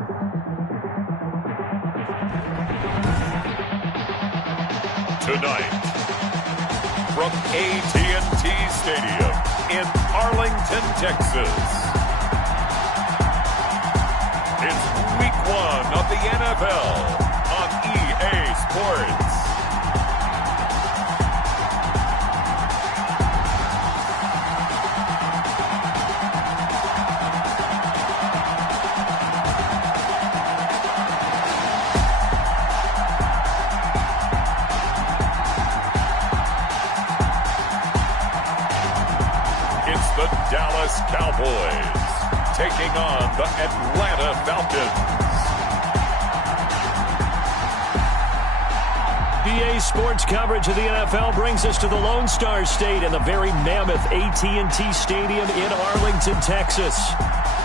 Tonight, from AT&T Stadium in Arlington, Texas, it's Week 1 of the NFL on EA Sports. The Dallas Cowboys taking on the Atlanta Falcons. EA Sports coverage of the NFL brings us to the Lone Star State and the very mammoth AT&T Stadium in Arlington, Texas.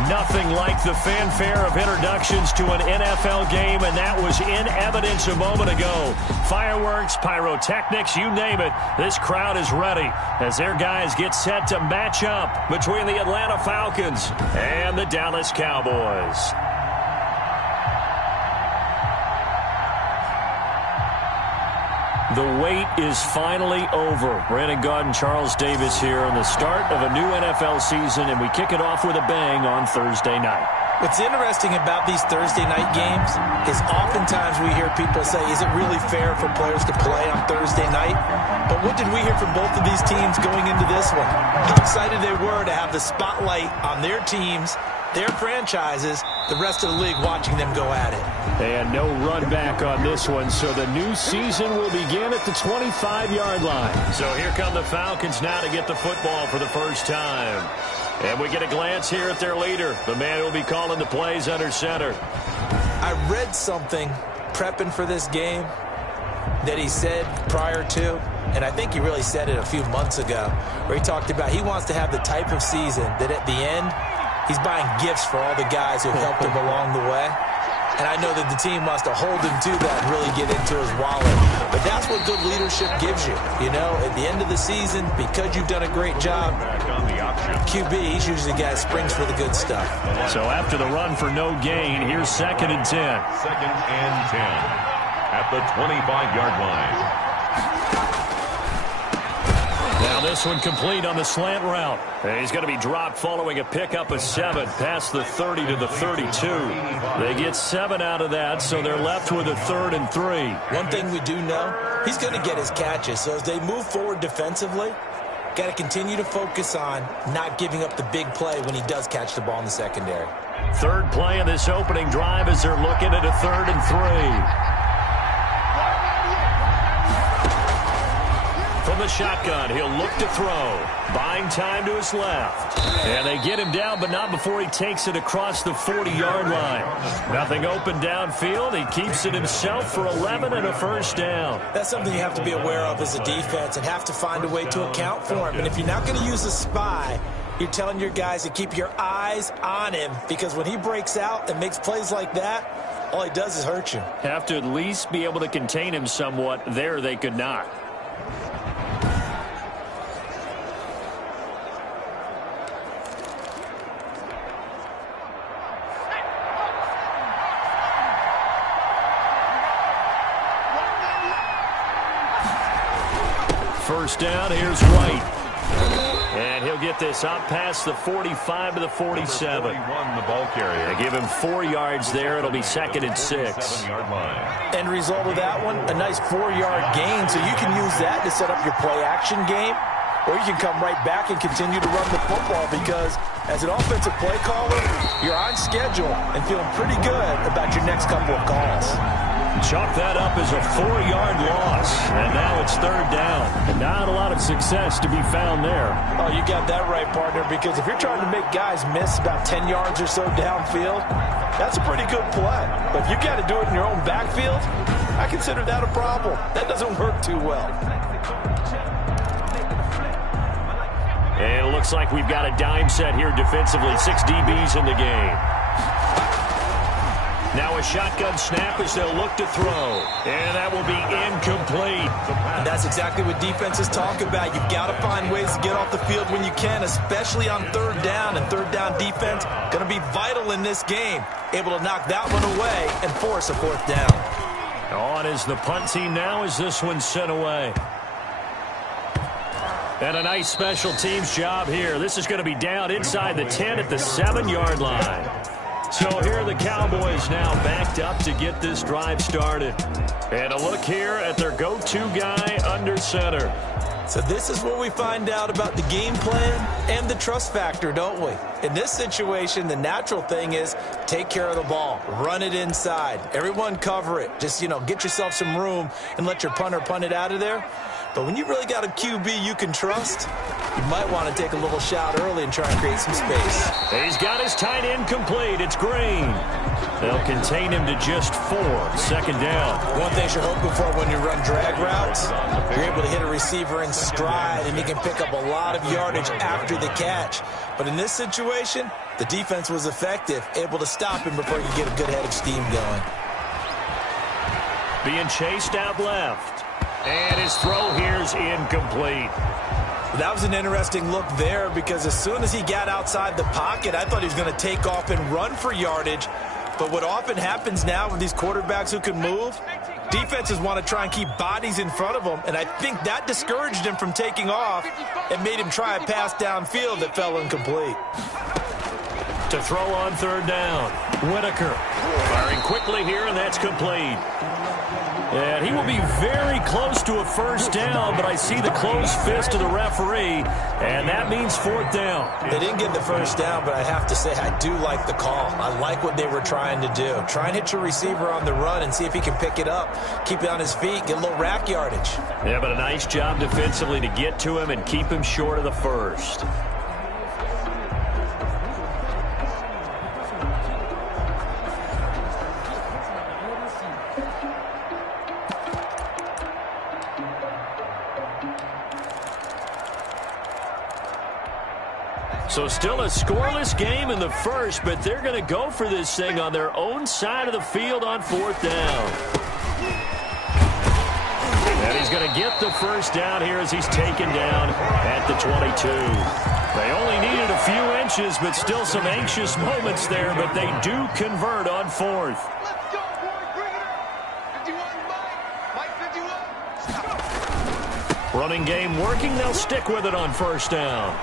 Nothing like the fanfare of introductions to an NFL game, and that was in evidence a moment ago. Fireworks, pyrotechnics, you name it. This crowd is ready as their guys get set to match up between the Atlanta Falcons and the Dallas Cowboys. The wait is finally over. Brandon Gaudin, Charles Davis here on the start of a new NFL season, and we kick it off with a bang on Thursday night. What's interesting about these Thursday night games is oftentimes we hear people say, is it really fair for players to play on Thursday night? But what did we hear from both of these teams going into this one? How excited they were to have the spotlight on their teams, their franchises, the rest of the league watching them go at it. And no run back on this one, so the new season will begin at the 25-yard line. So here come the Falcons now to get the football for the first time. And we get a glance here at their leader, the man who will be calling the plays under center. I read something prepping for this game that he said prior to, and I think he really said it a few months ago, where he talked about he wants to have the type of season that at the end, he's buying gifts for all the guys who helped him along the way. And I know that the team wants to hold him to that and really get into his wallet. But that's what good leadership gives you. You know, at the end of the season, because you've done a great job, QB, he's usually the guy that springs for the good stuff. So after the run for no gain, here's 2nd and 10. 2nd and 10 at the 25-yard line. Now this one complete on the slant route. And he's going to be dropped following a pickup of 7 past the 30 to the 32. They get 7 out of that, so they're left with a 3rd and 3. One thing we do know, he's going to get his catches. So as they move forward defensively, got to continue to focus on not giving up the big play when he does catch the ball in the secondary. Third play of this opening drive as they're looking at a 3rd and 3. From the shotgun, he'll look to throw. Buying time to his left. And they get him down, but not before he takes it across the 40-yard line. Nothing open downfield. He keeps it himself for 11 and a first down. That's something you have to be aware of as a defense and have to find a way to account for him. And if you're not going to use a spy, you're telling your guys to keep your eyes on him, because when he breaks out and makes plays like that, all he does is hurt you. Have to at least be able to contain him somewhat. There they could not. First down, here's White. And he'll get this up past the 45 to the 47. The ball carrier. They give him 4 yards there. It'll be 2nd and 6. End result of that one, a nice 4-yard gain. So you can use that to set up your play-action game, or you can come right back and continue to run the football, because as an offensive play caller, you're on schedule and feeling pretty good about your next couple of calls. Chalk that up as a 4-yard loss, and now it's 3rd down. And not a lot of success to be found there. Oh, you got that right, partner, because if you're trying to make guys miss about 10 yards or so downfield, that's a pretty good play. But if you got to do it in your own backfield, I consider that a problem. That doesn't work too well. And it looks like we've got a dime set here defensively. 6 DBs in the game. Now a shotgun snap as they'll look to throw. And that will be incomplete. And that's exactly what defenses talk about. You've got to find ways to get off the field when you can, especially on third down. And third down defense going to be vital in this game. Able to knock that one away and force a fourth down. On is the punt team now as this one's sent away. And a nice special teams job here. This is going to be down inside the 10 at the 7-yard line. So here are the Cowboys now backed up to get this drive started. And a look here at their go-to guy under center. So this is where we find out about the game plan and the trust factor, don't we? In this situation, the natural thing is take care of the ball. Run it inside. Everyone cover it. Just, get yourself some room and let your punter punt it out of there. But when you really got a QB you can trust, you might want to take a little shot early and try and create some space. He's got his tight end complete. It's Green. They'll contain him to just 4. Second down. One thing you're hoping for when you run drag routes, you're able to hit a receiver in stride, and he can pick up a lot of yardage after the catch. But in this situation, the defense was effective, able to stop him before you get a good head of steam going. Being chased out left. And his throw here is incomplete. That was an interesting look there because as soon as he got outside the pocket, I thought he was going to take off and run for yardage. But what often happens now with these quarterbacks who can move, defenses want to try and keep bodies in front of them, and I think that discouraged him from taking off and made him try a pass downfield that fell incomplete. To throw on third down, Whitaker firing quickly here, and that's complete. And he will be very close to a first down, but I see the closed fist of the referee, and that means fourth down. They didn't get the first down, but I have to say I do like the call. I like what they were trying to do. Try and hit your receiver on the run and see if he can pick it up, keep it on his feet, get a little rack yardage. Yeah, but a nice job defensively to get to him and keep him short of the first. So still a scoreless game in the first, but they're going to go for this thing on their own side of the field on fourth down. And he's going to get the first down here as he's taken down at the 22. They only needed a few inches, but still some anxious moments there, but they do convert on fourth. Running game working. They'll stick with it on first down.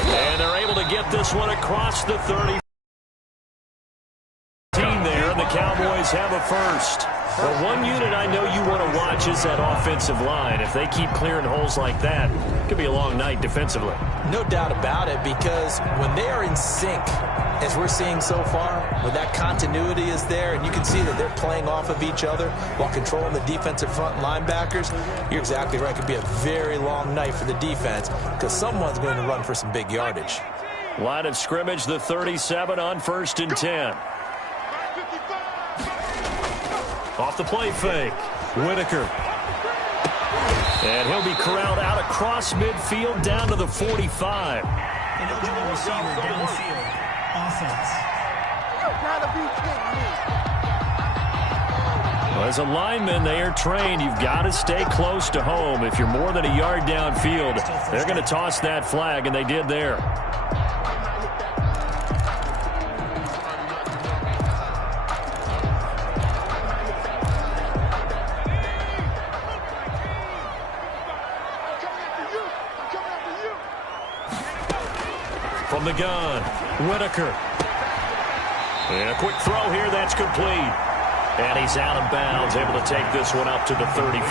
And they're able to get this one across the 30. There, and the Cowboys have a first. Well, one unit I know you want to watch is that offensive line. If they keep clearing holes like that, it could be a long night defensively. No doubt about it, because when they are in sync, as we're seeing so far, when that continuity is there, and you can see that they're playing off of each other while controlling the defensive front linebackers, you're exactly right. It could be a very long night for the defense because someone's going to run for some big yardage. Line of scrimmage, the 37 on 1st and 10. Off the play fake, Whitaker. And he'll be corralled out across midfield down to the 45. An eligible receiver downfield. Offense. Well, as a lineman, they are trained. You've got to stay close to home. If you're more than a yard downfield, they're going to toss that flag, and they did there. From the gun, Whitaker. And a quick throw here, that's complete. And he's out of bounds, able to take this one up to the 35.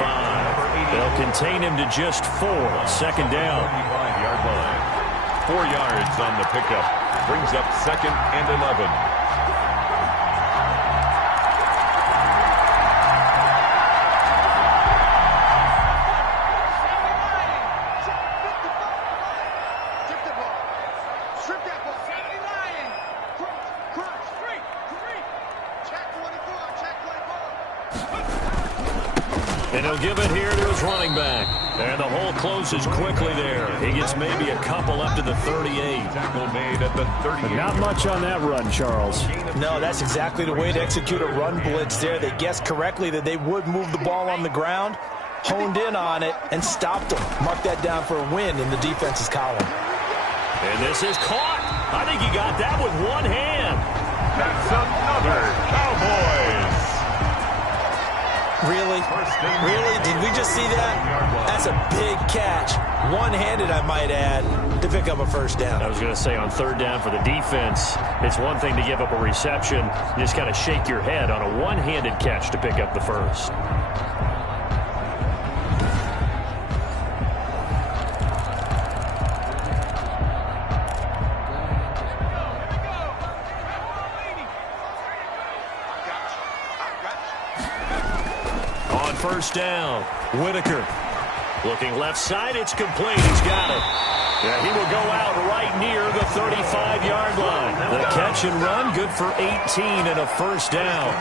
They'll contain him to just 4. Second down. 4 yards on the pickup. Brings up 2nd and 11. And he'll give it here to his running back. And the hole closes quickly there. He gets maybe a couple up to the 38. Tackle made at the 38. Not much on that run, Charles. No, that's exactly the way to execute a run blitz there. They guessed correctly that they would move the ball on the ground, honed in on it, and stopped them. Mark that down for a win in the defense's column. And this is caught. I think he got that with one hand. That's another Cowboys. Really? Really? Did we just see that? That's a big catch. One-handed, I might add, to pick up a first down. I was going to say on third down for the defense, it's one thing to give up a reception. You just kind of shake your head on a one-handed catch to pick up the first. First down, Whitaker. Looking left side, it's complete. He's got it. Yeah, he will go out right near the 35-yard line. The catch and run, good for 18 and a first down.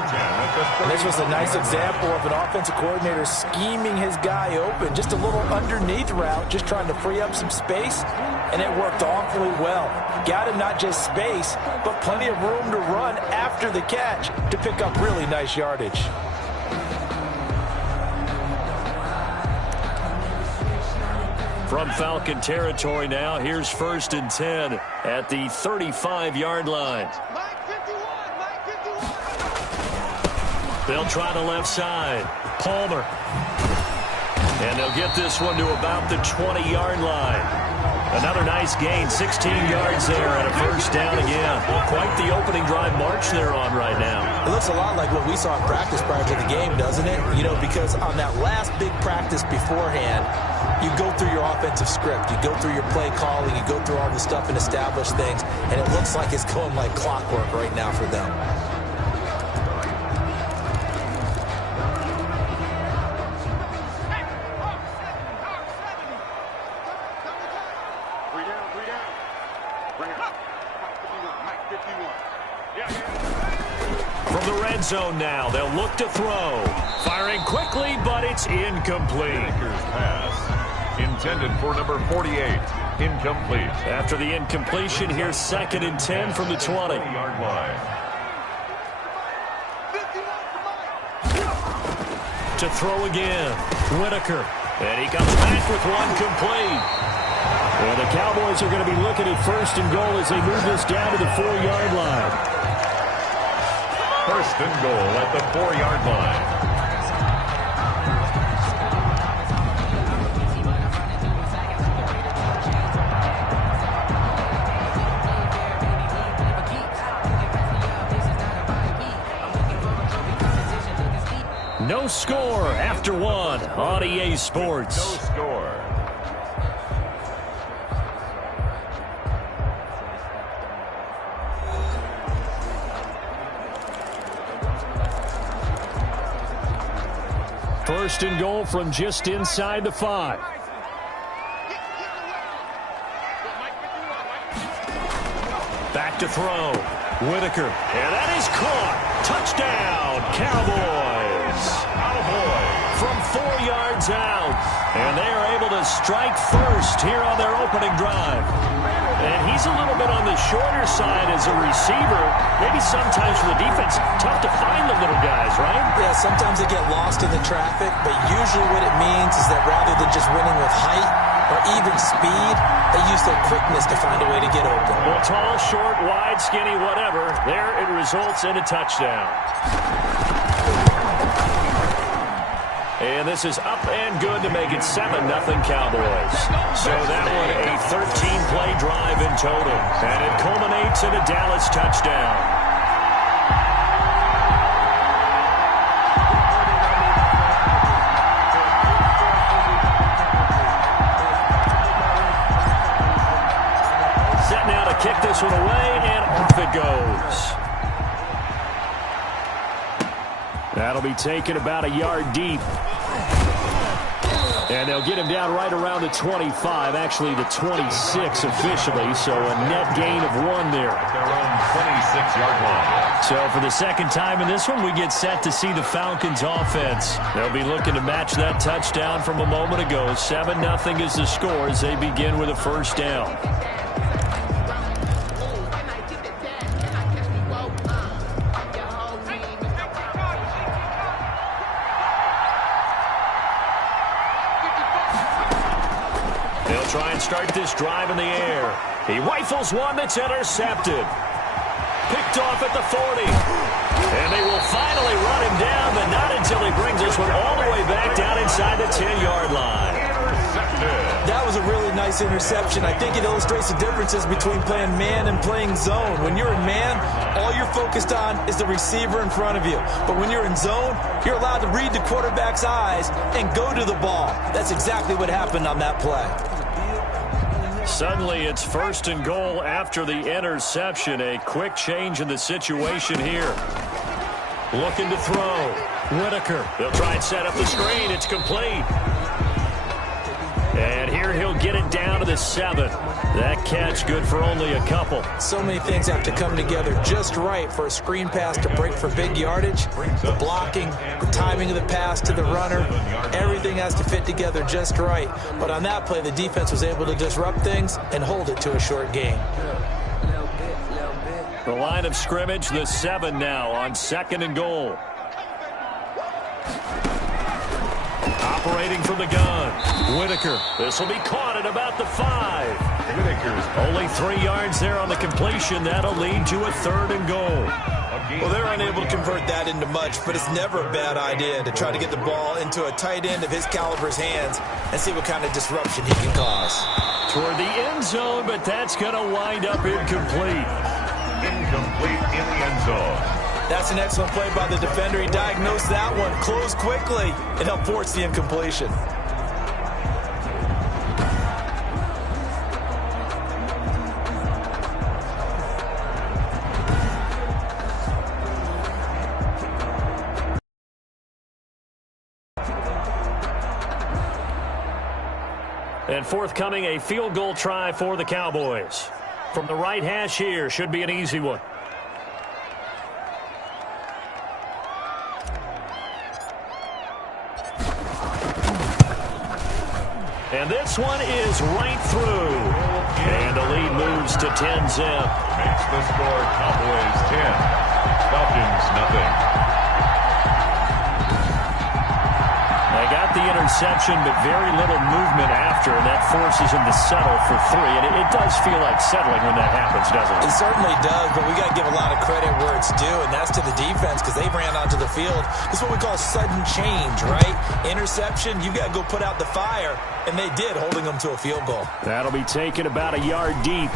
And this was a nice example of an offensive coordinator scheming his guy open. Just a little underneath route, just trying to free up some space, and it worked awfully well. Got him not just space, but plenty of room to run after the catch to pick up really nice yardage. From Falcon territory now, here's 1st and 10 at the 35-yard line. They'll try the left side. Palmer. And they'll get this one to about the 20-yard line. Another nice gain, 16 yards there and a first down again. Well, quite the opening drive march they're on right now. It looks a lot like what we saw in practice prior to the game, doesn't it? You know, because on that last big practice beforehand, you go through your offensive script, you go through your play calling, you go through all the stuff and establish things, and it looks like it's going like clockwork right now for them. From the red zone now, they'll look to throw. Firing quickly, but it's incomplete. Baker's pass intended for number 48. Incomplete. After the incompletion, here's 2nd and 10 from the 20-yard line. To throw again, Whitaker. And he comes back with one complete. And the Cowboys are going to be looking at 1st and goal as they move this down to the 4-yard line. 1st and goal at the 4-yard line. No score after one on EA Sports. No score. First and goal from just inside the 5. Back to throw. Whitaker. And that is caught. Touchdown, Cowboys. From 4 yards out. And they are able to strike first here on their opening drive. And he's a little bit on the shorter side as a receiver. Maybe sometimes for the defense, tough to find the little guys, right? Yeah, sometimes they get lost in the traffic, but usually what it means is that rather than just winning with height or even speed, they use their quickness to find a way to get open. Well, tall, short, wide, skinny, whatever. There it results in a touchdown. And this is up and good to make it 7-0 Cowboys. So that one a 13-play drive in total. And it culminates in a Dallas touchdown. Set now to kick this one away, and off it goes. That'll be taken about a yard deep. And they'll get him down right around the 25, actually the 26 officially, so a net gain of 1 there. At their own 26-yard line. So for the second time in this one, we get set to see the Falcons offense. They'll be looking to match that touchdown from a moment ago. 7-0 is the score as they begin with a first down. Try and start this drive in the air. He rifles one that's intercepted. Picked off at the 40. And they will finally run him down, but not until he brings this one all the way back down inside the 10-yard line. That was a really nice interception. I think it illustrates the differences between playing man and playing zone. When you're in man, all you're focused on is the receiver in front of you. But when you're in zone, you're allowed to read the quarterback's eyes and go to the ball. That's exactly what happened on that play. Suddenly, it's 1st and goal after the interception. A quick change in the situation here. Looking to throw. Whitaker. They'll try and set up the screen. It's complete. And here he'll get it down to the 7. That catch good for only a couple. So many things have to come together just right for a screen pass to break for big yardage. The blocking, the timing of the pass to the runner, everything has to fit together just right. But on that play, the defense was able to disrupt things and hold it to a short gain. The line of scrimmage, the 7 now on 2nd and goal. Operating from the gun. Whitaker. This will be caught at about the 5. Whitaker's only 3 yards there on the completion. That'll lead to a 3rd and goal. Well, they're unable to convert that into much, but it's never a bad idea to try to get the ball into a tight end of his caliber's hands and see what kind of disruption he can cause. Toward the end zone, but that's going to wind up incomplete. incomplete in the end zone. That's an excellent play by the defender. He diagnosed that one, closed quickly, and helped force the incompletion. And forthcoming, a field goal try for the Cowboys. From the right hash here, should be an easy one. And this one is right through. And the lead moves to 10-zip. Makes the score Cowboys 10, Falcons nothing. They got the interception, but very little movement after, and that forces him to settle for 3. And it does feel like settling when that happens, doesn't it? It certainly does, but we got to give a lot of credit where it's due, and that's to the defense because they ran onto the field. It's what we call sudden change, right? Interception, you got to go put out the fire, and they did, holding them to a field goal. That'll be taken about a yard deep.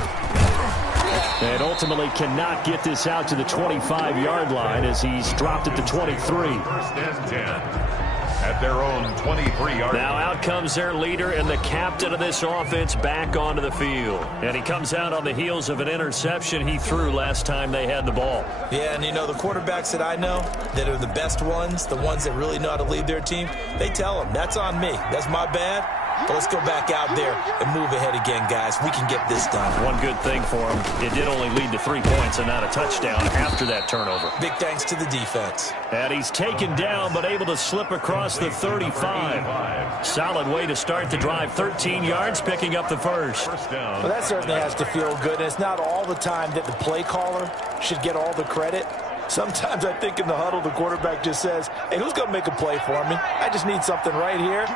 And ultimately cannot get this out to the 25-yard line as he's dropped at the 23. First and 10. At their own 23-yard line. Now out comes their leader and the captain of this offense back onto the field. And he comes out on the heels of an interception he threw last time they had the ball. Yeah, and you know, the quarterbacks that I know that are the best ones, the ones that really know how to lead their team, they tell them, that's on me. That's my bad. But let's go back out there and move ahead again, guys. We can get this done. One good thing for him, it did only lead to 3 points and not a touchdown after that turnover. Big thanks to the defense. And he's taken down but able to slip across the 35. Solid way to start the drive. 13 yards, picking up the first. Well, that certainly has to feel good. And it's not all the time that the play caller should get all the credit. Sometimes I think in the huddle, the quarterback just says, hey, who's going to make a play for me? I just need something right here.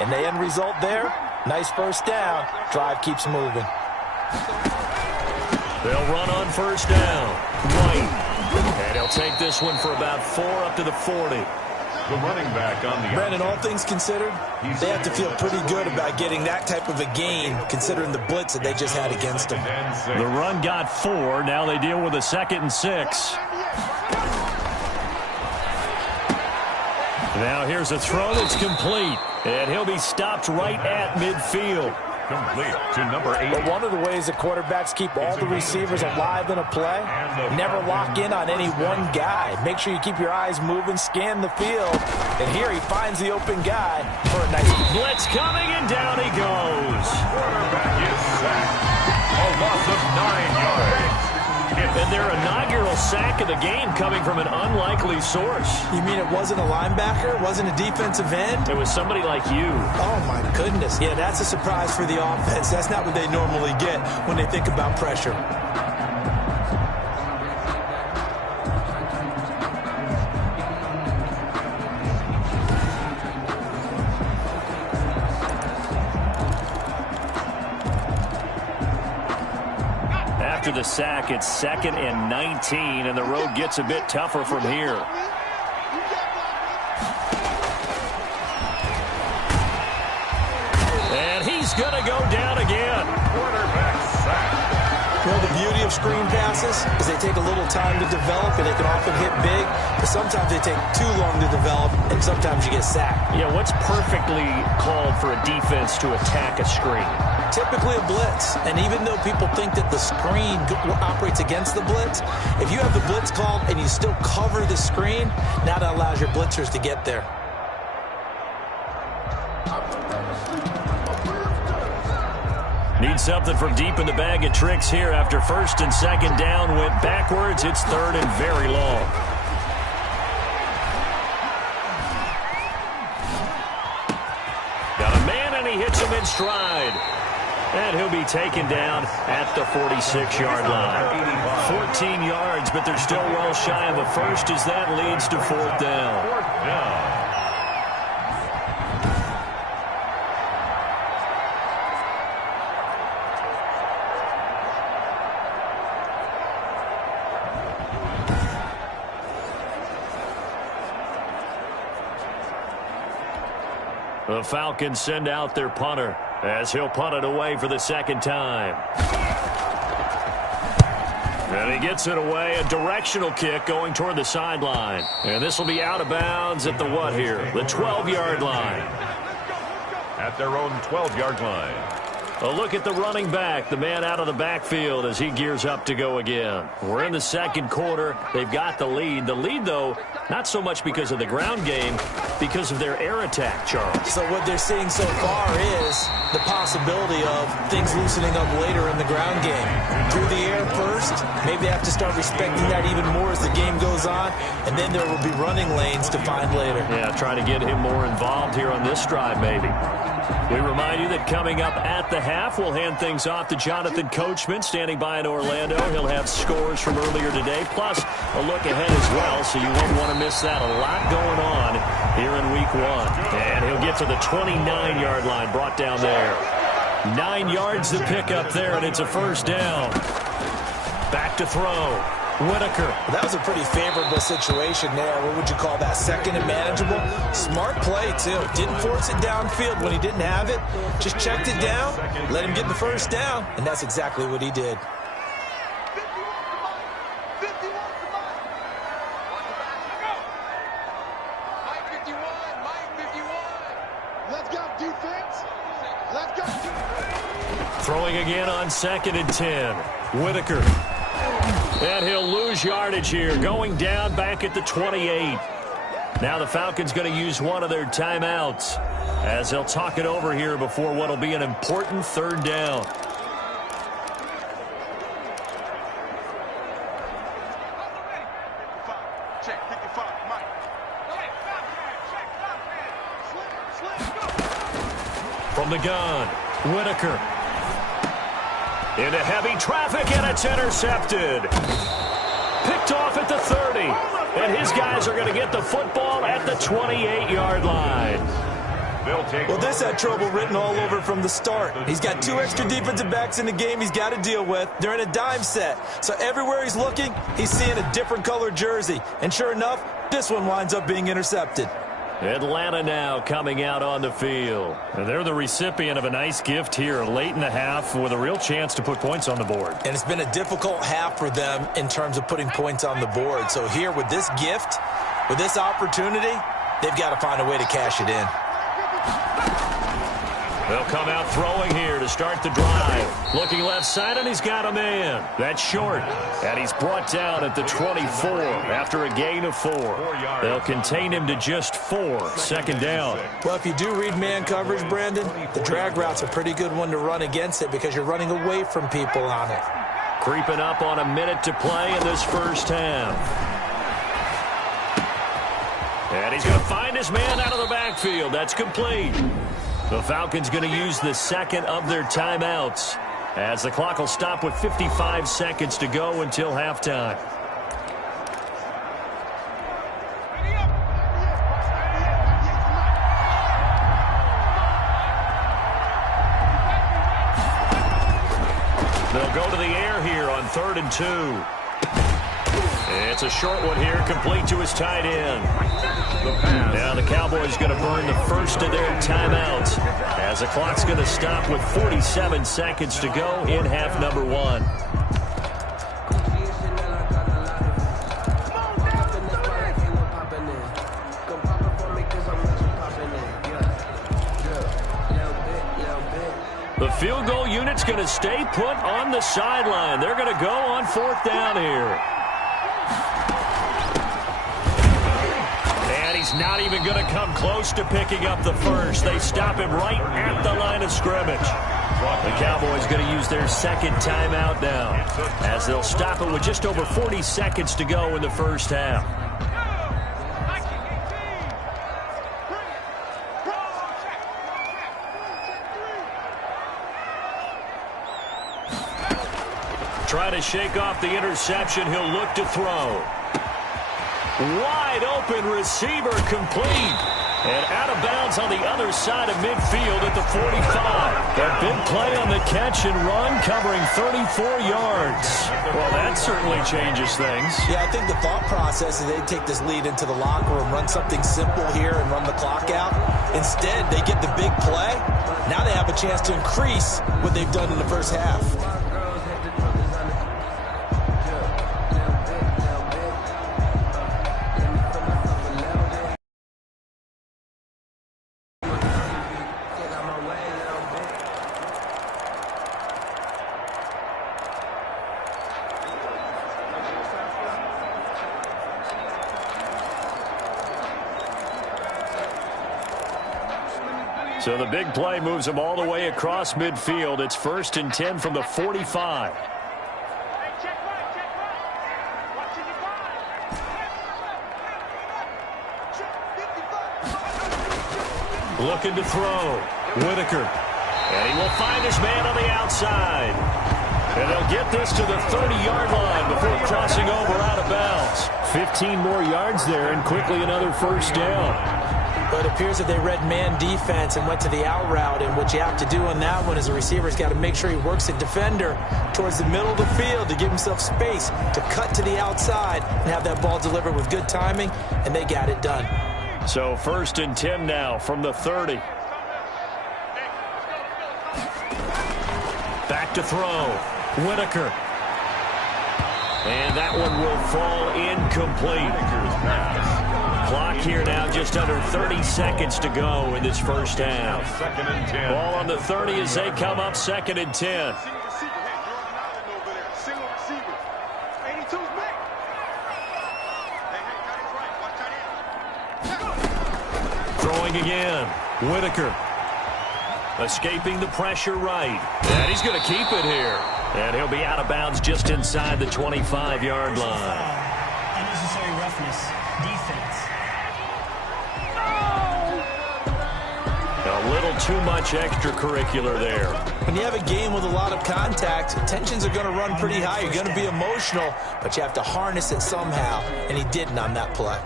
And the end result there, nice first down. Drive keeps moving. They'll run on first down. White. And he'll take this one for about 4 up to the 40. The running back on the Brandon, all things considered, they have to feel pretty good about getting that type of a gain considering the blitz that they just had against them. The run got 4. Now they deal with a 2nd and 6. Now here's a throw that's complete. And he'll be stopped right at midfield. complete to number 8. But one of the ways that quarterbacks keep all the receivers alive in a play, never lock in on any one guy. Make sure you keep your eyes moving, scan the field. And here he finds the open guy for a nice blitz coming, and down he goes. Quarterback is sacked. A loss of 9 yards. And their inaugural sack of the game coming from an unlikely source. You mean it wasn't a linebacker? It wasn't a defensive end? It was somebody like you. Oh, my goodness. Yeah, that's a surprise for the offense. That's not what they normally get when they think about pressure. After the sack, it's 2nd and 19, and the road gets a bit tougher from here. And he's going to go down again. Quarterback sacked. Well, the beauty of screen passes is they take a little time to develop, and they can often hit big, but sometimes they take too long to develop, and sometimes you get sacked. Yeah, what's perfectly called for a defense to attack a screen? Typically a blitz, and even though people think that the screen operates against the blitz, if you have the blitz called and you still cover the screen, now that allows your blitzers to get there. Need something from deep in the bag of tricks here after 1st and 2nd down went backwards. It's 3rd and very long. Got a man, and he hits him in stride. And he'll be taken down at the 46-yard line. 14 yards, but they're still well shy of a first as that leads to 4th down. 4th down. The Falcons send out their punter as he'll punt it away for the 2nd time. And he gets it away, a directional kick going toward the sideline. And this will be out of bounds at the what here? The 12-yard line. At their own 12-yard line. A look at the running back, the man out of the backfield as he gears up to go again. We're in the 2nd quarter. They've got the lead. The lead, though, not so much because of the ground game, because of their air attack, Charles. So what they're seeing so far is the possibility of things loosening up later in the ground game. Through the air first, maybe they have to start respecting that even more as the game goes on, and then there will be running lanes to find later. Yeah, try to get him more involved here on this drive, maybe. We remind you that coming up at the half, we'll hand things off to Jonathan Coachman, standing by in Orlando. He'll have scores from earlier today, plus a look ahead as well, so you won't want to miss that. A lot going on here in Week 1. And he'll get to the 29-yard line, brought down there. 9 yards to pick up there, and it's a 1st down. Back to throw. Whitaker. That was a pretty favorable situation there. What would you call that? 2nd and manageable? Smart play, too. Didn't force it downfield when he didn't have it. Just checked it down, let him get the 1st down, and that's exactly what he did. Throwing again on 2nd and 10. Whitaker. And he'll lose yardage here, going down back at the 28. Now the Falcons going to use one of their timeouts as they'll talk it over here before what will be an important 3rd down. From the gun, Whitaker. Into heavy traffic, and it's intercepted. Picked off at the 30. And his guys are going to get the football at the 28-yard line. Well, this had trouble written all over from the start. He's got 2 extra defensive backs in the game he's got to deal with. They're in a dime set. So everywhere he's looking, he's seeing a different colored jersey. And sure enough, this one winds up being intercepted. Atlanta now coming out on the field. And they're the recipient of a nice gift here late in the half with a real chance to put points on the board. And it's been a difficult half for them in terms of putting points on the board. So here with this gift, with this opportunity, they've got to find a way to cash it in. They'll come out throwing here to start the drive. Looking left side, and he's got a man. That's short. And he's brought down at the 24 after a gain of 4. They'll contain him to just 4. Second down. Well, if you do read man coverage, Brandon, the drag route's a pretty good one to run against it because you're running away from people on it. Creeping up on a minute to play in this first half. And he's going to find his man out of the backfield. That's complete. The Falcons going to use the second of their timeouts as the clock will stop with 55 seconds to go until halftime. They'll go to the air here on 3rd and 2. It's a short one here, complete to his tight end. Now the Cowboys going to burn the first of their timeouts as the clock's going to stop with 47 seconds to go in half number 1. The field goal unit's going to stay put on the sideline. They're going to go on 4th down here. And he's not even going to come close to picking up the first. They stop him right at the line of scrimmage. The Cowboys going to use their second timeout now as they'll stop it with just over 40 seconds to go in the first half. Try to shake off the interception. He'll look to throw. Wide open receiver complete. And out of bounds on the other side of midfield at the 45. That big play on the catch and run covering 34 yards. Well, that certainly changes things. Yeah, I think the thought process is they'd take this lead into the locker room, run something simple here and run the clock out. Instead, they get the big play. Now they have a chance to increase what they've done in the first half. So the big play moves them all the way across midfield. It's 1st and 10 from the 45. Looking to throw. Whitaker. And he will find his man on the outside. And they'll get this to the 30-yard line before crossing over out of bounds. 15 more yards there and quickly another first down. But it appears that they read man defense and went to the out route. And what you have to do on that one is the receiver's got to make sure he works the defender towards the middle of the field to give himself space to cut to the outside and have that ball delivered with good timing, and they got it done. So 1st and 10 now from the 30. Back to throw. Whitaker. And that one will fall incomplete. Clock here now just under 30 seconds to go in this first half. Ball on the 30 as they come up 2nd and 10. Throwing again. Whitaker. Escaping the pressure right. And he's going to keep it here. And he'll be out of bounds just inside the 25-yard line. Unnecessary roughness. Defense. A little too much extracurricular there. When you have a game with a lot of contact, tensions are going to run pretty high. You're going to be emotional, but you have to harness it somehow, and he didn't on that play.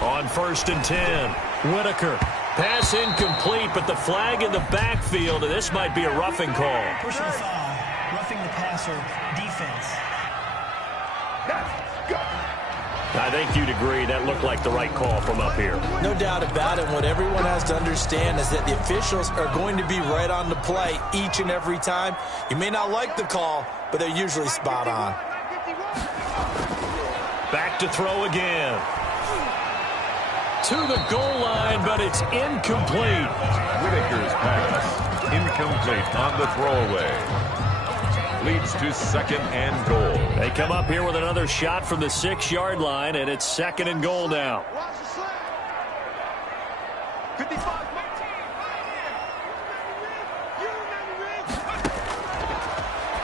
On 1st and 10, Whitaker. Pass incomplete, but the flag in the backfield, and this might be a roughing call. Personal foul, roughing the passer, defense. I think you'd agree that looked like the right call from up here. No doubt about it. What everyone has to understand is that the officials are going to be right on the play each and every time. You may not like the call, but they're usually spot on. Back to throw again. To the goal line, but it's incomplete. Whitaker's pass incomplete on the throwaway. Leads to 2nd and goal. They come up here with another shot from the 6-yard line, and it's 2nd and goal now.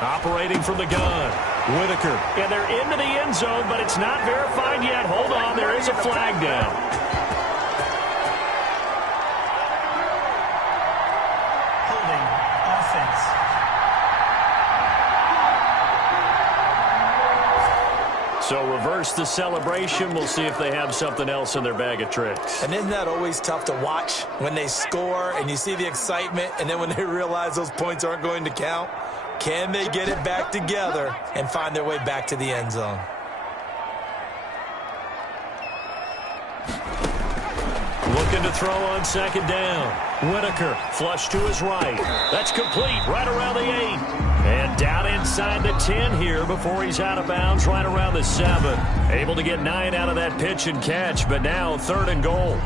Operating from the gun, Whitaker. And they're into the end zone, but it's not verified yet. Hold on, there is a flag down. Holding offense. So reverse the celebration. We'll see if they have something else in their bag of tricks. And isn't that always tough to watch when they score and you see the excitement, and then when they realize those points aren't going to count? Can they get it back together and find their way back to the end zone? Looking to throw on 2nd down. Whitaker, flush to his right. That's complete, right around the 8. And down inside the 10 here before he's out of bounds, right around the 7. Able to get 9 out of that pitch and catch, but now 3rd and goal.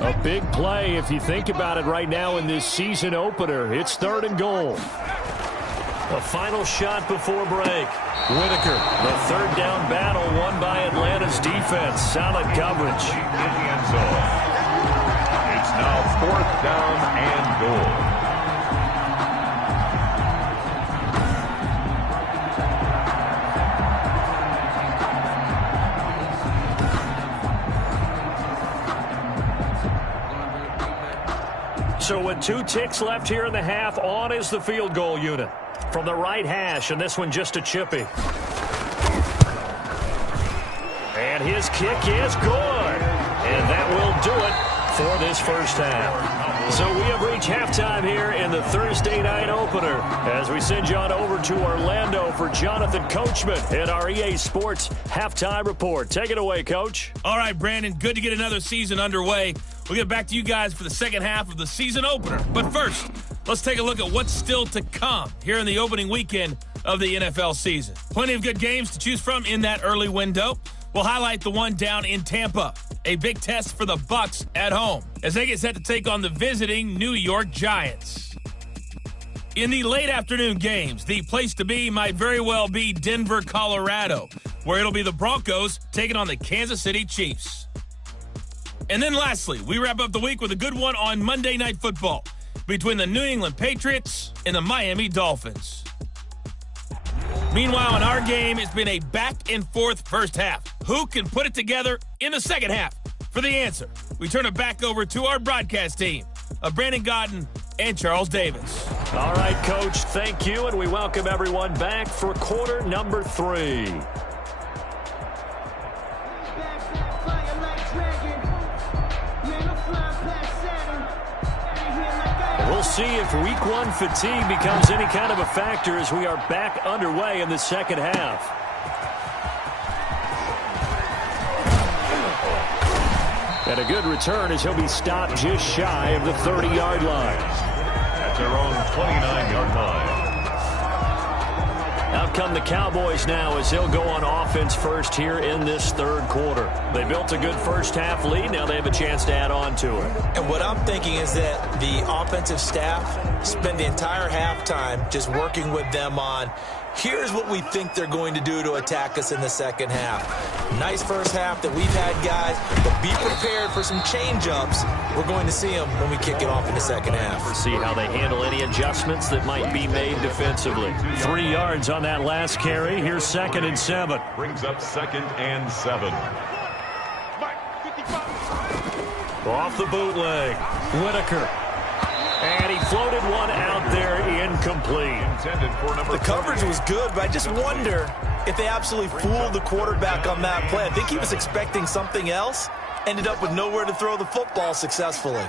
A big play if you think about it right now in this season opener. It's 3rd and goal. A final shot before break. Whitaker, the 3rd down battle won by Atlanta's defense. Solid coverage. In the end zone. It's now 4th down and goal. So with 2 ticks left here in the half, on is the field goal unit. From the right hash, and this one just a chippy. And his kick is good. And that will do it for this first half. So we have reached halftime here in the Thursday night opener as we send you on over to Orlando for Jonathan Coachman in our EA Sports Halftime Report. Take it away, Coach. All right, Brandon, good to get another season underway. We'll get back to you guys for the second half of the season opener. But first, let's take a look at what's still to come here in the opening weekend of the NFL season. Plenty of good games to choose from in that early window. We'll highlight the one down in Tampa, a big test for the Bucs at home as they get set to take on the visiting New York Giants. In the late afternoon games, the place to be might very well be Denver, Colorado, where it'll be the Broncos taking on the Kansas City Chiefs. And then lastly, we wrap up the week with a good one on Monday Night Football between the New England Patriots and the Miami Dolphins. Meanwhile, in our game, it's been a back-and-forth first half. Who can put it together in the second half? For the answer, we turn it back over to our broadcast team of Brandon Godden and Charles Davis. All right, Coach, thank you, and we welcome everyone back for quarter number 3. We'll see if week 1 fatigue becomes any kind of a factor as we are back underway in the second half. And a good return as he'll be stopped just shy of the 30-yard line. At their own 29-yard line. Out come the Cowboys now as they'll go on offense first here in this third quarter. They built a good first half lead. Now they have a chance to add on to it. And what I'm thinking is that the offensive staff spend the entire halftime just working with them on, here's what we think they're going to do to attack us in the second half. Nice first half that we've had, guys, but be prepared for some change-ups. We're going to see them when we kick it off in the second half. We'll see how they handle any adjustments that might be made defensively. 3 yards on that last carry. Here's 2nd and 7. Brings up 2nd and 7. Off the bootleg. Whitaker. And he floated one out there incomplete. Intended for number The coverage was good, but I just wonder if they absolutely fooled the quarterback on that play. I think he was expecting something else. Ended up with nowhere to throw the football successfully.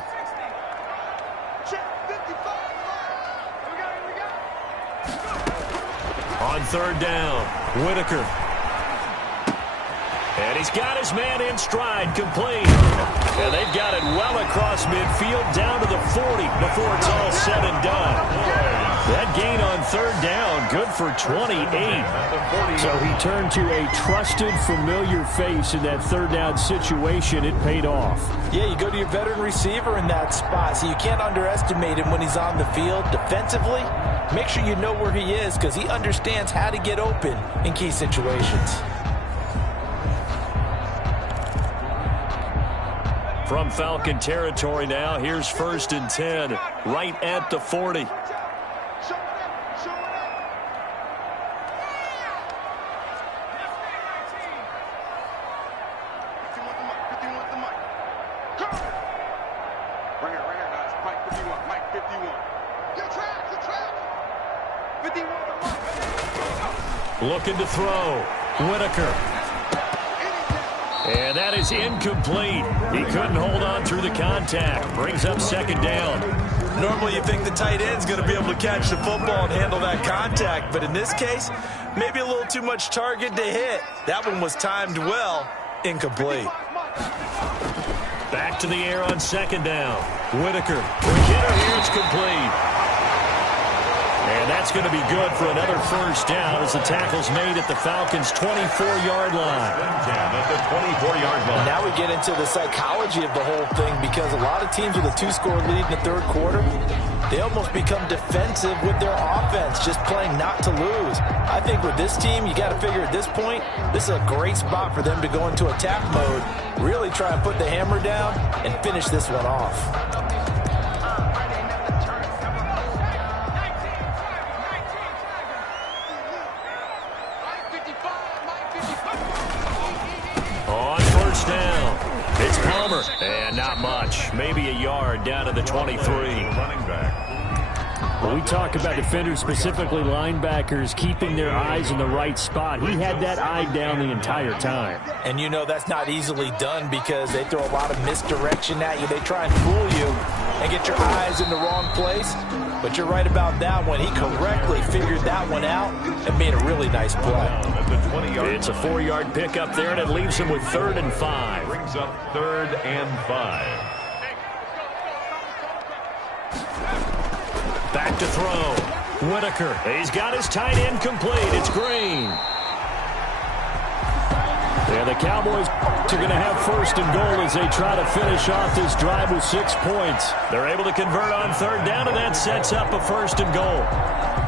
On 3rd down, Whitaker. And he's got his man in stride, complete. And they've got it well across midfield down to the 40 before it's all said and done. That gain on third down, good for 28. So he turned to a trusted, familiar face in that third down situation. It paid off. Yeah, you go to your veteran receiver in that spot, so you can't underestimate him when he's on the field. Defensively, make sure you know where he is because he understands how to get open in key situations. From Falcon territory now, here's 1st and 10, right at the 40. Looking to throw. Whitaker. And that is incomplete. He couldn't hold on through the contact. Brings up 2nd down. Normally you think the tight end's going to be able to catch the football and handle that contact, but in this case, maybe a little too much target to hit. That one was timed well. Incomplete. Back to the air on 2nd down. Whitaker. Quick hitter here. It's complete. And that's going to be good for another 1st down as the tackle's made at the Falcons' 24-yard line. At the 24-yard line. Now we get into the psychology of the whole thing because a lot of teams with a 2-score lead in the third quarter, they almost become defensive with their offense, just playing not to lose. I think with this team, you got to figure at this point, this is a great spot for them to go into attack mode, really try and put the hammer down and finish this one off. On 1st down, it's Palmer. And not much. Maybe a yard down to the 23. Running back. When we talk about defenders, specifically linebackers, keeping their eyes in the right spot, he had that eye down the entire time. And you know that's not easily done because they throw a lot of misdirection at you. They try and fool you and get your eyes in the wrong place. But you're right about that one. He correctly figured that one out and made a really nice play. It's a 4-yard pickup there, and it leaves him with 3rd and 5. Brings up 3rd and 5. Back to throw. Whitaker. He's got his tight end complete. It's Green. Yeah, the Cowboys are going to have 1st and goal as they try to finish off this drive with 6 points. They're able to convert on 3rd down, and that sets up a 1st and goal.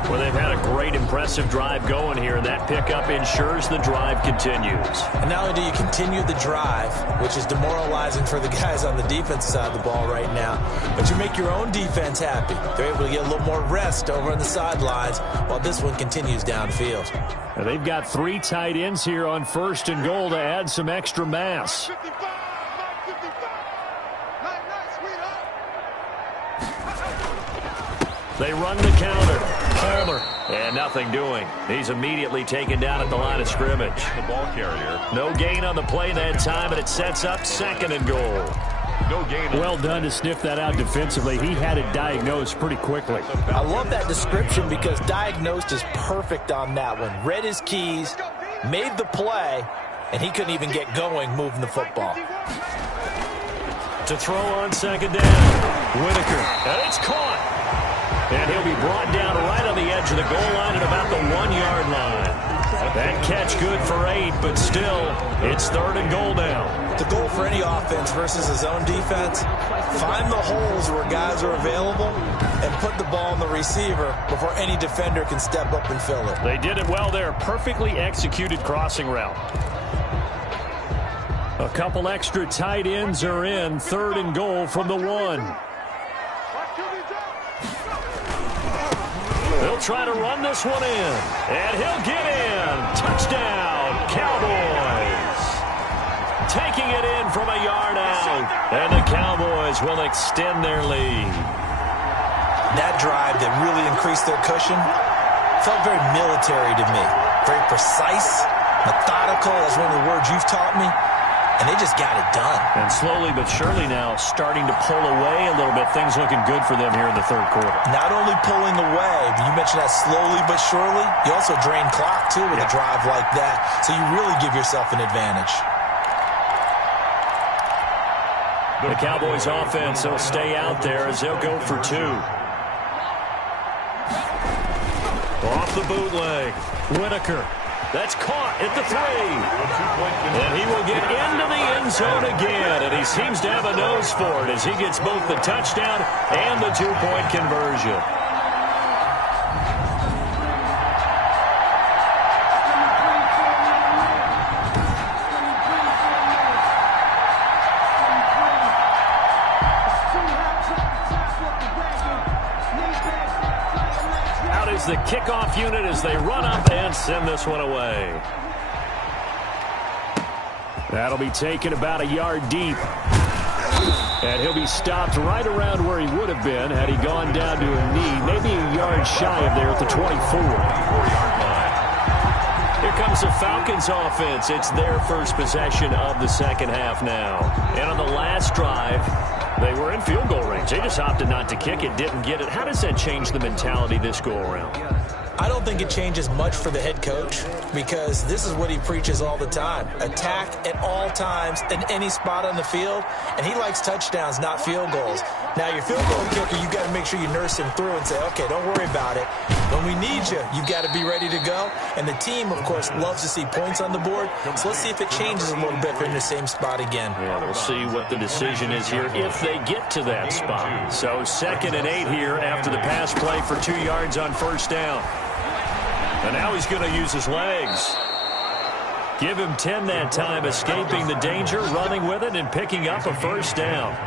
Well, they've had a great, impressive drive going here, and that pickup ensures the drive continues. And not only do you continue the drive, which is demoralizing for the guys on the defensive side of the ball right now, but you make your own defense happy. They're able to get a little more rest over on the sidelines while this one continues downfield. Now they've got 3 tight ends here on 1st and goal to add some extra mass. They run the counter. Palmer. And nothing doing. He's immediately taken down at the line of scrimmage. The ball carrier. No gain on the play that time, and it sets up 2nd and goal. No gain. Well done to sniff that out defensively. He had it diagnosed pretty quickly. I love that description because diagnosed is perfect on that one. Read his keys, made the play, and he couldn't even get going moving the football. To throw on 2nd down. Whitaker. And it's caught. And he'll be brought down right on the edge of the goal line at about the 1-yard line. That catch good for 8, but still, it's 3rd and goal now. The goal for any offense versus his own defense, find the holes where guys are available and put the ball on the receiver before any defender can step up and fill it. They did it well there. Perfectly executed crossing route. A couple extra tight ends are in. 3rd and goal from the 1. They'll try to run this one in. And he'll get in. Touchdown, Cowboys. Taking it in from a yard out. And the Cowboys will extend their lead. That drive that really increased their cushion felt very military to me. Very precise, methodical. That's one of the words you've taught me. And they just got it done. And slowly but surely now starting to pull away a little bit. Things looking good for them here in the third quarter. Not only pulling away, but you mentioned that slowly but surely. You also drain clock, too, with a drive like that. So you really give yourself an advantage. The Cowboys offense will stay out there as they'll go for 2. Off the bootleg. Whitaker. That's caught at the 3. And he will get into the end zone again. And he seems to have a nose for it as he gets both the touchdown and the 2-point conversion. The kickoff unit as they run up and send this one away. That'll be taken about a yard deep. And he'll be stopped right around where he would have been had he gone down to a knee, maybe a yard shy of there at the 24. Here comes the Falcons offense. It's their first possession of the second half now. And on the last drive, they were in field goal range. They just opted not to kick it, didn't get it. How does that change the mentality this go-around? I don't think it changes much for the head coach because this is what he preaches all the time. Attack at all times in any spot on the field, and he likes touchdowns, not field goals. Now, your field goal kicker, you got to make sure you nurse him through and say, okay, don't worry about it. When we need you, you got to be ready to go. And the team, of course, loves to see points on the board. So let's see if it changes a little bit. They're in the same spot again. Yeah, we'll see what the decision is here if they get to that spot. So 2nd and 8 here after the pass play for 2 yards on first down. And now he's going to use his legs. Give him 10 that time, escaping the danger, running with it, and picking up a first down.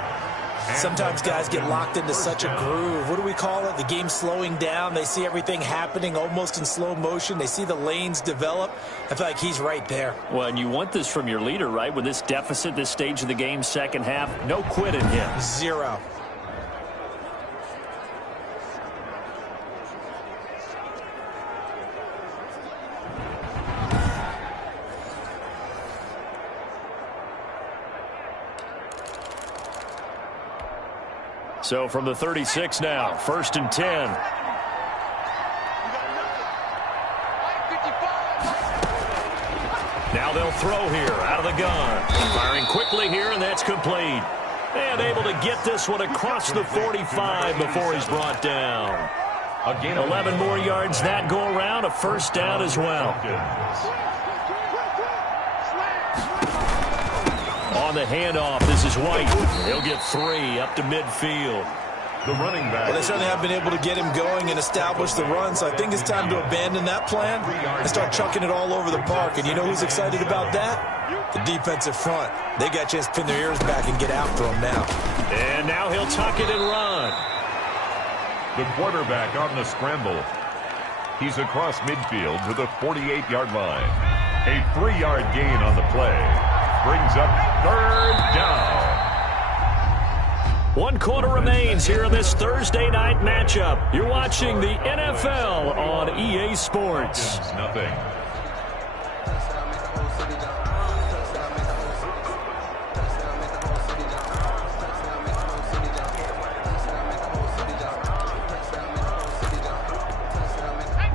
Sometimes guys get locked into such a groove. What do we call it? The game slowing down. They see everything happening almost in slow motion. They see the lanes develop. I feel like he's right there. Well, and you want this from your leader, right? With this deficit, this stage of the game, second half, no quit in him. 0. So from the 36 now, 1st and 10. Now they'll throw here out of the gun. Firing quickly here, and that's complete. And able to get this one across the 45 before he's brought down. 11 more yards that go around, a first down as well. On the handoff, this is White. He'll get 3 up to midfield. The running back. Well, they certainly have been able to get him going and establish the run, so I think it's time to abandon that plan and start chucking it all over the park. And you know who's excited about that? The defensive front. They got a chance to pin their ears back and get after him now. And now he'll tuck it and run. The quarterback on the scramble. He's across midfield to the 48-yard line. A 3-yard gain on the play. Brings up 3rd down. 1 quarter remains here in this Thursday night matchup. You're watching the NFL on EA Sports. Nothing.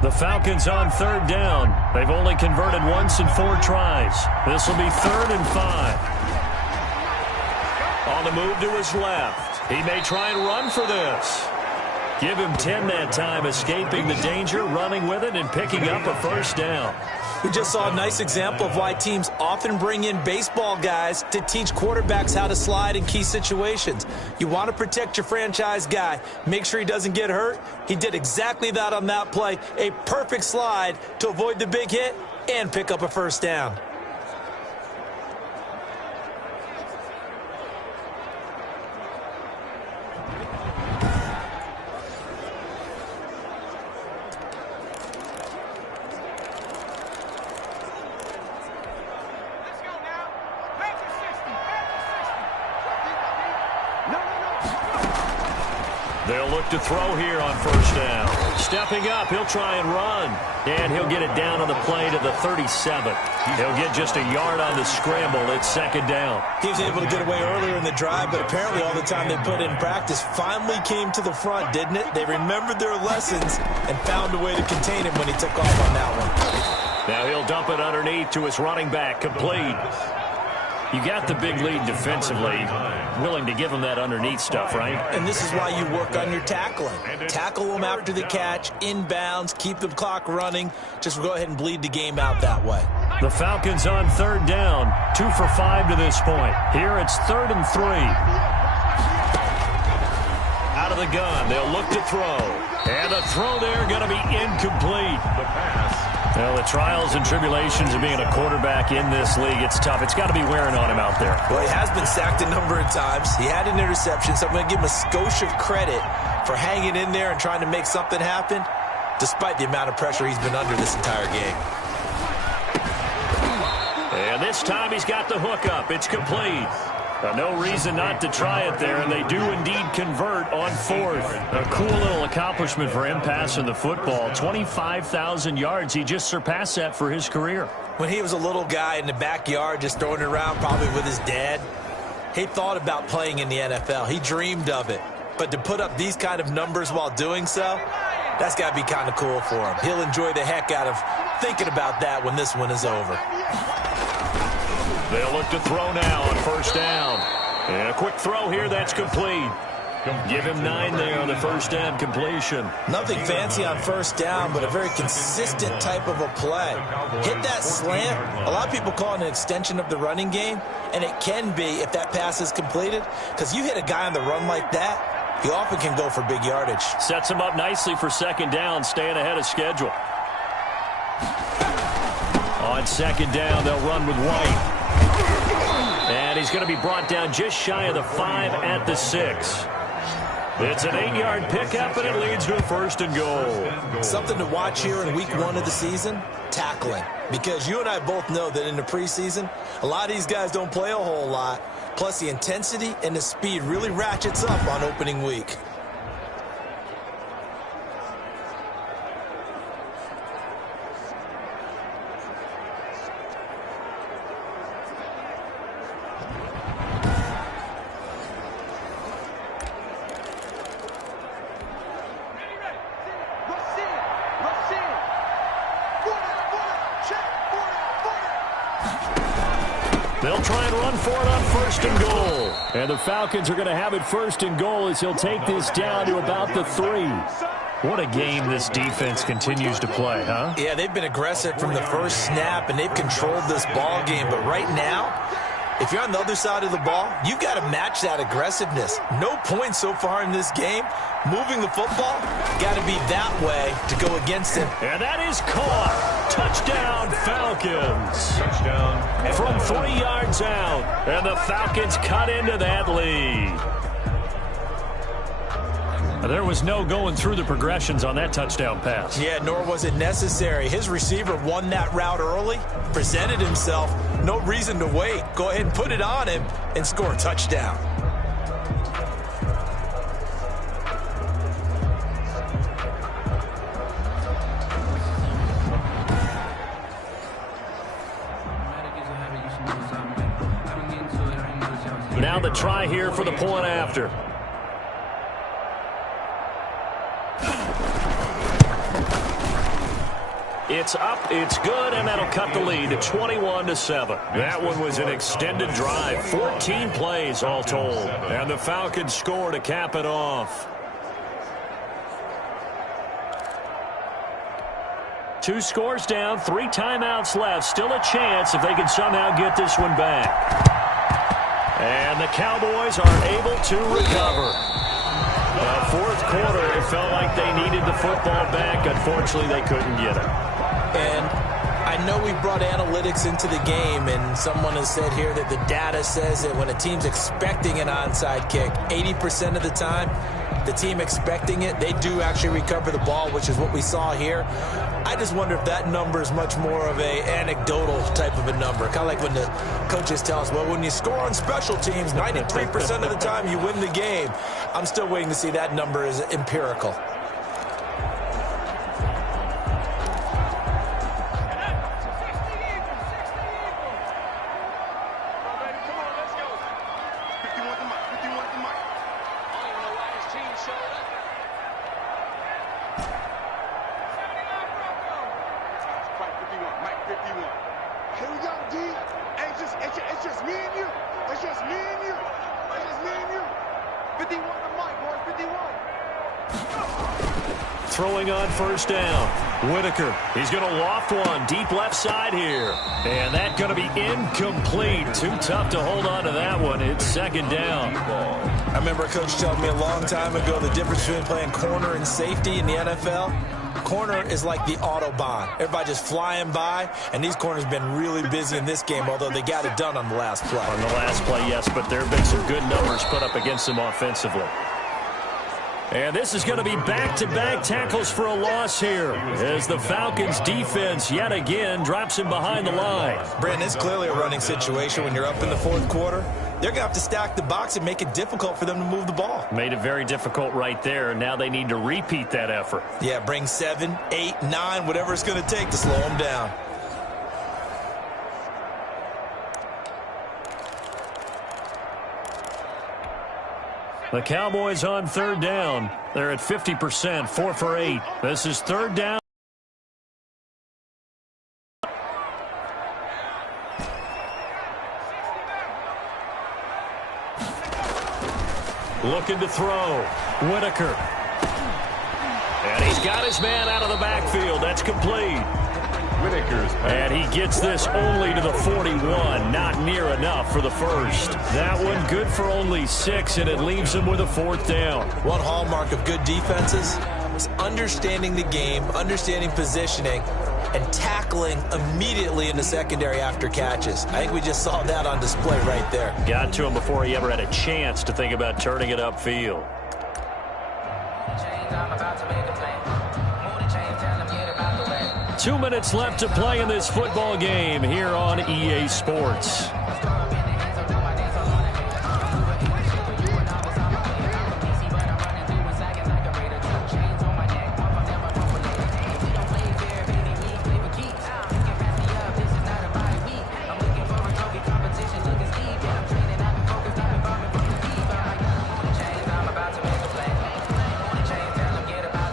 The Falcons on 3rd down. They've only converted once in 4 tries. This will be 3rd and 5. On the move to his left. He may try and run for this. Give him 10 that time, escaping the danger, running with it, and picking up a first down. We just saw a nice example of why teams often bring in baseball guys to teach quarterbacks how to slide in key situations. You want to protect your franchise guy. Make sure he doesn't get hurt. He did exactly that on that play. A perfect slide to avoid the big hit and pick up a first down. They'll look to throw here on first down. Stepping up, he'll try and run. And he'll get it down on the play to the 37. He'll get just a yard on the scramble. It's 2nd down. He was able to get away earlier in the drive, but apparently all the time they put in practice finally came to the front, didn't it? They remembered their lessons and found a way to contain him when he took off on that one. Now he'll dump it underneath to his running back, complete. You got the big lead defensively, willing to give them that underneath stuff, right? And this is why you work on your tackling. Tackle them after the catch, inbounds, keep the clock running. Just go ahead and bleed the game out that way. The Falcons on 3rd down, 2 for 5 to this point. Here it's 3rd and 3. Out of the gun, they'll look to throw. And the throw there going to be incomplete. The pass. Well, the trials and tribulations of being a quarterback in this league, it's tough. It's got to be wearing on him out there. Well, he has been sacked a number of times. He had an interception, so I'm going to give him a skosh of credit for hanging in there and trying to make something happen, despite the amount of pressure he's been under this entire game. And this time he's got the hook up. It's complete. No reason not to try it there, and they do indeed convert on 4th. A cool little accomplishment for him passing the football. 25,000 yards. He just surpassed that for his career. When he was a little guy in the backyard just throwing it around, probably with his dad, he thought about playing in the NFL. He dreamed of it. But to put up these kind of numbers while doing so, that's got to be kind of cool for him. He'll enjoy the heck out of thinking about that when this one is over. They'll look to throw now on 1st down. And a quick throw here, that's complete. Give him 9 there on the 1st down completion. Nothing fancy on 1st down, but a very consistent type of a play. Hit that slant. A lot of people call it an extension of the running game, and it can be if that pass is completed, because you hit a guy on the run like that, he often can go for big yardage. Sets him up nicely for 2nd down, staying ahead of schedule. On 2nd down, they'll run with White. And he's going to be brought down just shy of the 5 at the 6. It's an 8-yard pickup, and it leads to a 1st and goal. Something to watch here in week 1 of the season, tackling. Because you and I both know that in the preseason, a lot of these guys don't play a whole lot. Plus, the intensity and the speed really ratchets up on opening week. They'll try and run for it on 1st and goal. And the Falcons are going to have it 1st and goal as he'll take this down to about the 3. What a game this defense continues to play, huh? Yeah, they've been aggressive from the first snap, and they've controlled this ball game. But right now, if you're on the other side of the ball, you've got to match that aggressiveness. No points so far in this game. Moving the football, got to be that way to go against him. And that is caught. Touchdown, Falcons. Touchdown. From 3 yards out. And the Falcons cut into that lead. There was no going through the progressions on that touchdown pass. Yeah, nor was it necessary. His receiver won that route early, presented himself. No reason to wait. Go ahead and put it on him and score a touchdown. Now the try here for the point after. It's up, it's good, and that'll cut the lead to 21-7. That one was an extended drive, 14 plays all told. And the Falcons score to cap it off. 2 scores down, 3 timeouts left. Still a chance if they can somehow get this one back. And the Cowboys are able to recover. 4th quarter, it felt like they needed the football back. Unfortunately, they couldn't get it. And I know we brought analytics into the game, and someone has said here that the data says that when a team's expecting an onside kick, 80% of the time, the team expecting it, they do actually recover the ball, which is what we saw here. I just wonder if that number is much more of a anecdotal type of a number. Kind of like when the coaches tell us, well, when you score on special teams, 93% of the time you win the game. I'm still waiting to see that number is empirical. Here we go, D. Hey, just It's just me and you. It's just me and you. It's just me and you. 51 the mic, boy. 51. Throwing on first down. Whitaker. He's going to loft one deep left side here. And that's going to be incomplete. Too tough to hold on to that one. It's second down. I remember a coach telling me a long time ago the difference between playing corner and safety in the NFL. Corner is like the Autobahn. Everybody just flying by, and these corners have been really busy in this game, although they got it done on the last play. On the last play, yes, but there have been some good numbers put up against them offensively. And this is going to be back-to-back tackles for a loss here as the Falcons defense yet again drops him behind the line. Brandon, it's clearly a running situation when you're up in the fourth quarter. They're going to have to stack the box and make it difficult for them to move the ball. Made it very difficult right there. Now they need to repeat that effort. Yeah, bring 7, 8, 9, whatever it's going to take to slow them down. The Cowboys on third down. They're at 50%, 4 for 8. This is third down. Looking to throw. Whitaker. And he's got his man out of the backfield. That's complete. Whitaker's pass. And he gets this only to the 41. Not near enough for the first. That one good for only 6, and it leaves him with a fourth down. One hallmark of good defenses is understanding the game, understanding positioning, and tackling immediately in the secondary after catches. I think we just saw that on display right there. Got to him before he ever had a chance to think about turning it upfield. 2 minutes left to play in this football game here on EA Sports.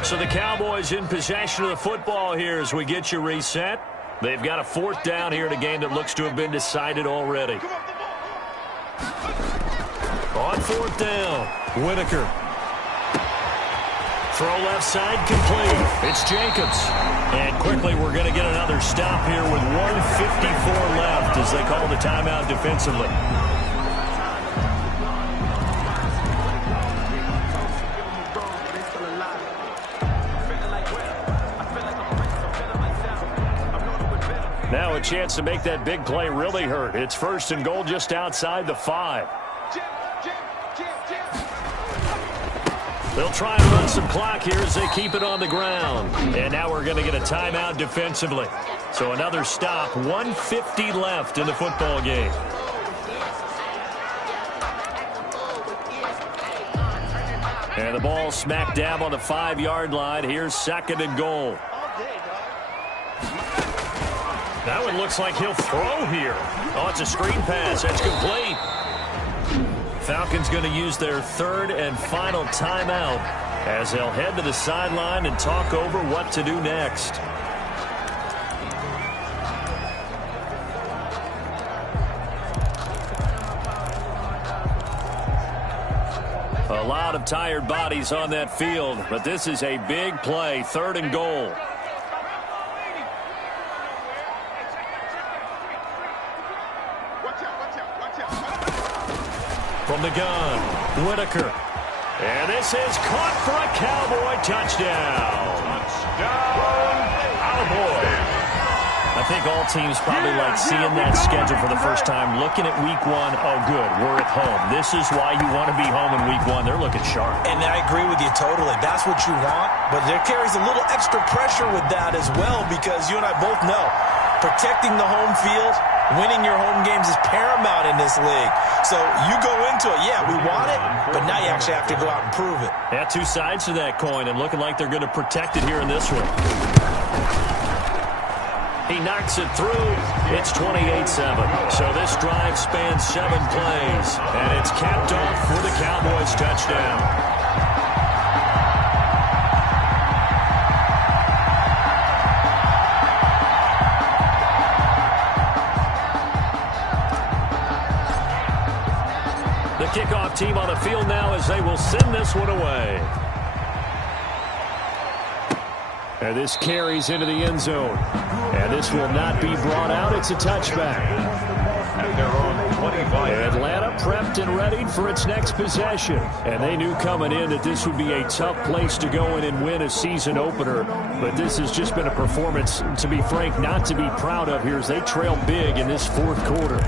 So the Cowboys in possession of the football here as we get you reset. They've got a fourth down here in a game that looks to have been decided already. On fourth down, Whitaker. Throw left side complete. It's Jacobs. And quickly we're going to get another stop here with 1:54 left as they call the timeout defensively. Now a chance to make that big play really hurt. It's first and goal just outside the 5. They'll try and run some clock here as they keep it on the ground. And now we're going to get a timeout defensively. So another stop, 1:50 left in the football game. And the ball smack dab on the 5-yard line. Here's second and goal. That one looks like he'll throw here. Oh, it's a screen pass. That's complete. Falcons going to use their third and final timeout as they'll head to the sideline and talk over what to do next. A lot of tired bodies on that field, but this is a big play, third and goal. From the gun, Whitaker. And this is caught for a Cowboy touchdown. Touchdown, Cowboys. I think all teams probably like seeing that schedule for the first time, looking at week 1. Oh, good, we're at home. This is why you want to be home in week 1. They're looking sharp. And I agree with you totally. That's what you want. But there carries a little extra pressure with that as well because you and I both know protecting the home field, winning your home games is paramount in this league. So you go into it, yeah, we want it, but now you actually have to go out and prove it. Yeah, two sides to that coin, and looking like they're going to protect it here in this one. He knocks it through. It's 28-7. So this drive spans 7 plays, and it's capped off with a Cowboys touchdown. The kickoff team on the field now as they will send this one away. And this carries into the end zone. And this will not be brought out. It's a touchback. At their own 25. Atlanta prepped and readied for its next possession. And they knew coming in that this would be a tough place to go in and win a season opener. But this has just been a performance, to be frank, not to be proud of here as they trail big in this fourth quarter.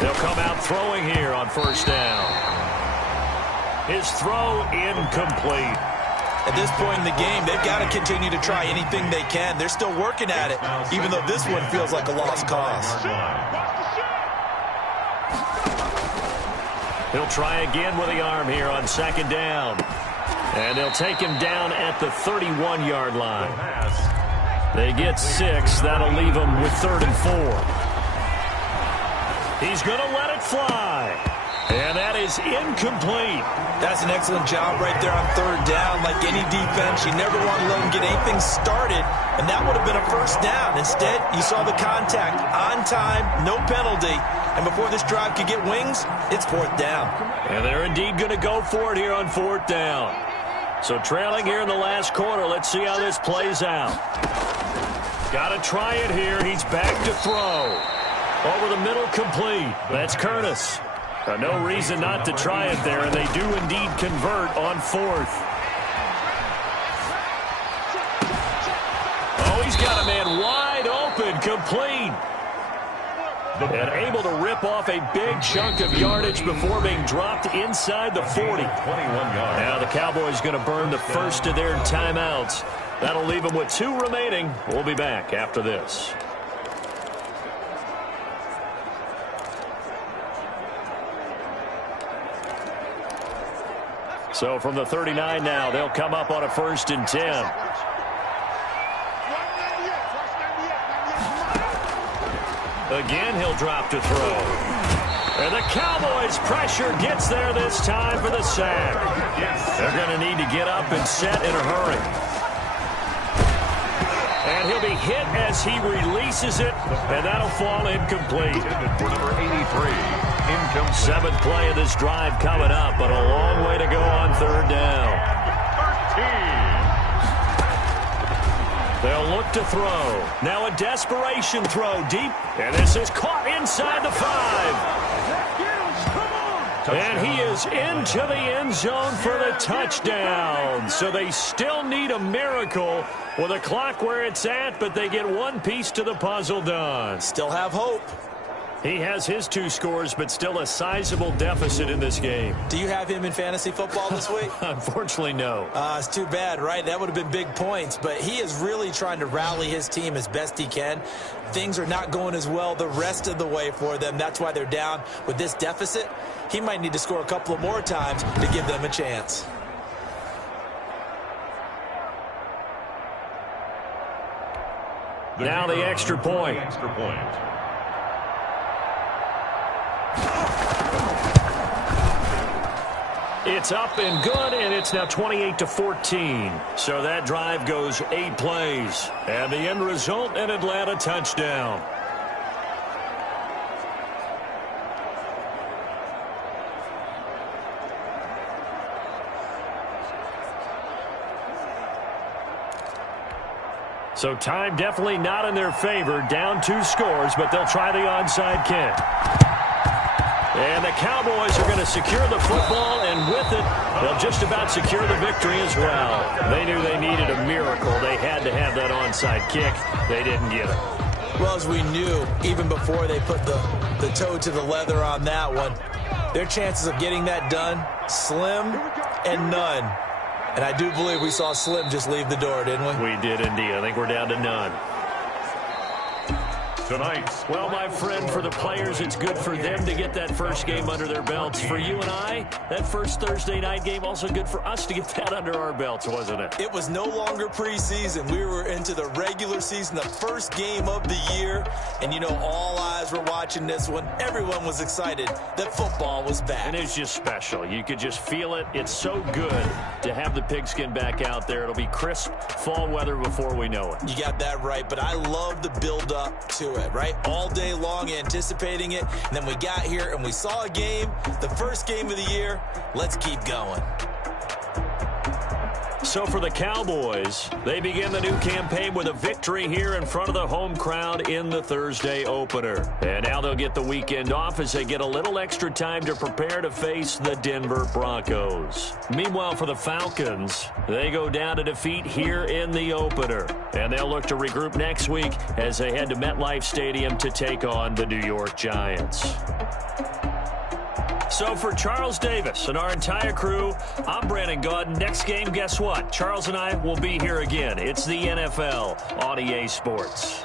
They'll come out throwing here on first down. His throw incomplete. At this point in the game, they've got to continue to try anything they can. They're still working at it, even though this one feels like a lost cause. He'll try again with the arm here on second down. And they'll take him down at the 31-yard line. They get 6. That'll leave him with 3rd and 4. He's going to let it fly. And that is incomplete. That's an excellent job right there on 3rd down. Like any defense, you never want to let them get anything started, and that would have been a first down. Instead, you saw the contact on time, no penalty, and before this drive could get wings, it's 4th down. And they're indeed going to go for it here on 4th down. So trailing here in the last quarter, let's see how this plays out. Got to try it here. He's back to throw. Over the middle, complete. That's Curtis. No reason not to try it there, and they do indeed convert on 4th. Oh, he's got a man wide open, complete. And able to rip off a big chunk of yardage before being dropped inside the 40. 21 yards. Now the Cowboys going to burn the first of their timeouts. That'll leave them with 2 remaining. We'll be back after this. So from the 39 now, they'll come up on a 1st and 10. Again, he'll drop to throw. And the Cowboys' pressure gets there this time for the sack. They're going to need to get up and set in a hurry. And he'll be hit as he releases it, and that'll fall incomplete. For number 83. Incomplete. 7th play of this drive coming up, but a long way to go on 3rd down. 13. They'll look to throw. Now a desperation throw deep, and this is caught inside the 5. And he is into the end zone for the touchdown. So they still need a miracle with the clock where it's at, but they get one piece to the puzzle done. Still have hope. He has his 2 scores, but still a sizable deficit in this game. Do you have him in fantasy football this week? Unfortunately, no. It's too bad, right? That would have been big points, but he is really trying to rally his team as best he can. Things are not going as well the rest of the way for them. That's why they're down with this deficit. He might need to score a couple of more times to give them a chance. Now the extra point. It's up and good, and it's now 28-14. So that drive goes 8 plays. And the end result, an Atlanta touchdown. So time definitely not in their favor. Down 2 scores, but they'll try the onside kick. And the Cowboys are going to secure the football, and with it, they'll just about secure the victory as well. They knew they needed a miracle. They had to have that onside kick. They didn't get it. Well, as we knew, even before they put the toe to the leather on that one, their chances of getting that done, slim and none. And I do believe we saw Slim just leave the door, didn't we? We did indeed. I think we're down to none. Tonight's Well, my friend, for the players, it's good for them to get that first game under their belts. For you and I, that first Thursday night game, also good for us to get that under our belts, wasn't it? It was no longer preseason. We were into the regular season, the first game of the year. And, you know, all eyes were watching this one. Everyone was excited that football was back. And it's just special. You could just feel it. It's so good to have the pigskin back out there. It'll be crisp fall weather before we know it. You got that right, but I love the build-up to it, right? All day long anticipating it, and then we got here and we saw a game, the first game of the year. Let's keep going. So for the Cowboys, they begin the new campaign with a victory here in front of the home crowd in the Thursday opener. And now they'll get the weekend off as they get a little extra time to prepare to face the Denver Broncos. Meanwhile, for the Falcons, they go down to defeat here in the opener. And they'll look to regroup next week as they head to MetLife Stadium to take on the New York Giants. So for Charles Davis and our entire crew, I'm Brandon Gaudin. Next game, guess what? Charles and I will be here again. It's the NFL on EA Sports.